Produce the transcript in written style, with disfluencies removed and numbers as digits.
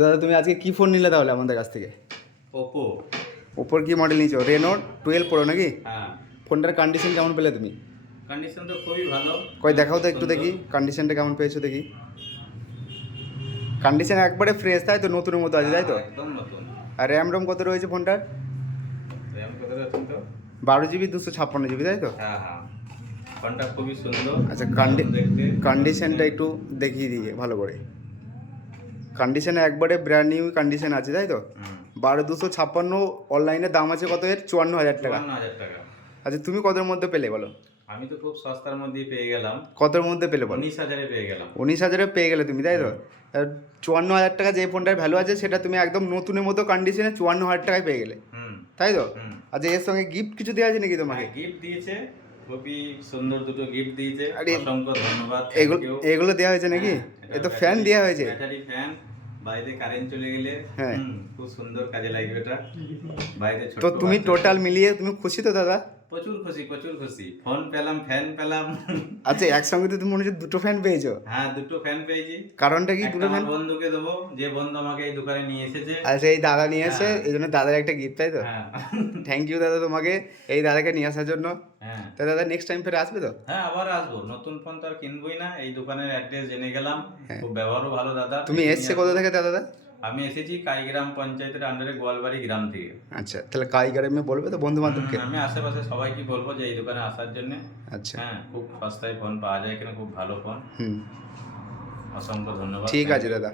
দাদা তুমি আজকে কি ফোন নিলে তাহলে আমাদের কাছ থেকে? ওপো। ওপোর কি মডেল নিয়েছো? রেনো 12 প্রো নাকি? হ্যাঁ, ফোনটার কন্ডিশন কেমন পেলে তুমি? কন্ডিশন তো খুবই ভালো। কই দেখাও তো একটু সুন্দর। দেখি কন্ডিশনটা কেমন পেয়েছো দেখি। কন্ডিশন একবারে ফ্রেশ, তাই তো? নতুনের মতো আছে, তাই তো? হ্যাঁ, একদম নতুন। আর র্যাম রোম কত রয়েছে ফোনটার? র্যাম কত আছে তো? 12 জিবি 256 জিবি, তাই তো? হ্যাঁ হ্যাঁ, ফোনটা খুবই সুন্দর। আচ্ছা দারুণ দেখতে। কন্ডিশনটা একটু দেখিয়ে দিয়ে ভালো করে। কন্ডিশনে একবারে ব্র্যান্ড নিউ কন্ডিশন আছে, তাই তো? হুম, 12,256 অনলাইনে দাম আছে কত এর? 54,000 টাকা। 54,000 টাকা। আচ্ছা তুমি কতর মধ্যে পেলে বলো? আমি তো খুব সস্তার মধ্যেই পেয়ে গেলাম। কতর মধ্যে পেলে বলো? 19,000-এ পেয়ে গেলাম। 19,000-এ পেয়ে গেলে তুমি, তাই তো? 54,000 টাকা যে ফোনটার ভ্যালু আছে সেটা তুমি একদম নতুনের মতো কন্ডিশনে 54,000 টাকায় পেয়ে গেলে, হুম তাই তো? হুম। আচ্ছা এর সঙ্গে গিফট কিছু দেওয়া আছে নাকি তোমাকে? গিফট দিয়েছে, খুবই সুন্দর দুটো গিফট দিয়েছে। আরে, অসংখ্য ধন্যবাদ। এগুলো থ্যাংক ইউ। এগুলো দেওয়া হয়েছে নাকি? এ তো ফ্যান দেওয়া হয়েছে। ব্যাটারি ফ্যান, বাড়িতে কারেন্ট চলে গেলে হ্যাঁ। খুব সুন্দর কাজে লাগবে এটা। বাড়িতে ছোট তো তুমি বাচ্চা- টোটাল মিলিয়ে তুমি খুশি তো দাদা? প্রচুর খুশি, প্রচুর খুশি। ফোন পেলাম, ফ্যান পেলাম। আচ্ছা একসঙ্গে তো তুমি মনে হচ্ছে দুটো ফ্যান পেয়েছো। হ্যাঁ, দুটো ফ্যান পেয়েছি। কারণটা কি একটা দুটো আমার ফ্যান? বন্ধুকে দেবো, যে বন্ধু আমাকে এই দোকানে নিয়ে এসেছে। আচ্ছা এই দাদা নিয়ে এসে হ্যাঁ। এই জন্য দাদার একটা গিফট, তাই তো? হ্যাঁ থ্যাংক ইউ দাদা তোমাকে এই দাদাকে নিয়ে আসার জন্য। হ্যাঁ তা দাদা নেক্সট টাইম ফের আসবে তো? হ্যাঁ, আবার আসবো। নতুন ফোন তো আর কিনবই না, এই দোকানের অ্যাড্রেস জেনে গেলাম। হ্যাঁ। খুব ব্যবহারও ভালো দাদা। তুমি এসছে কোথা থেকে দাদা? আমি এসেছি কাইগ্রাম পঞ্চায়েতের আন্ডারে গোয়ালবাড়ি গ্রাম থেকে। আচ্ছা তাহলে কাইগারে বলবে তো বন্ধু বান্ধবকে? আমি আশেপাশে সবাইকে বলবো যে এই দোকানে আসার জন্য। আচ্ছা। হ্যাঁ, খুব সস্তায় ফোন পাওয়া যায় এখানে, খুব ভালো ফোন। হুম, অসংখ্য ধন্যবাদ। ঠিক Thank আছে you. দাদা।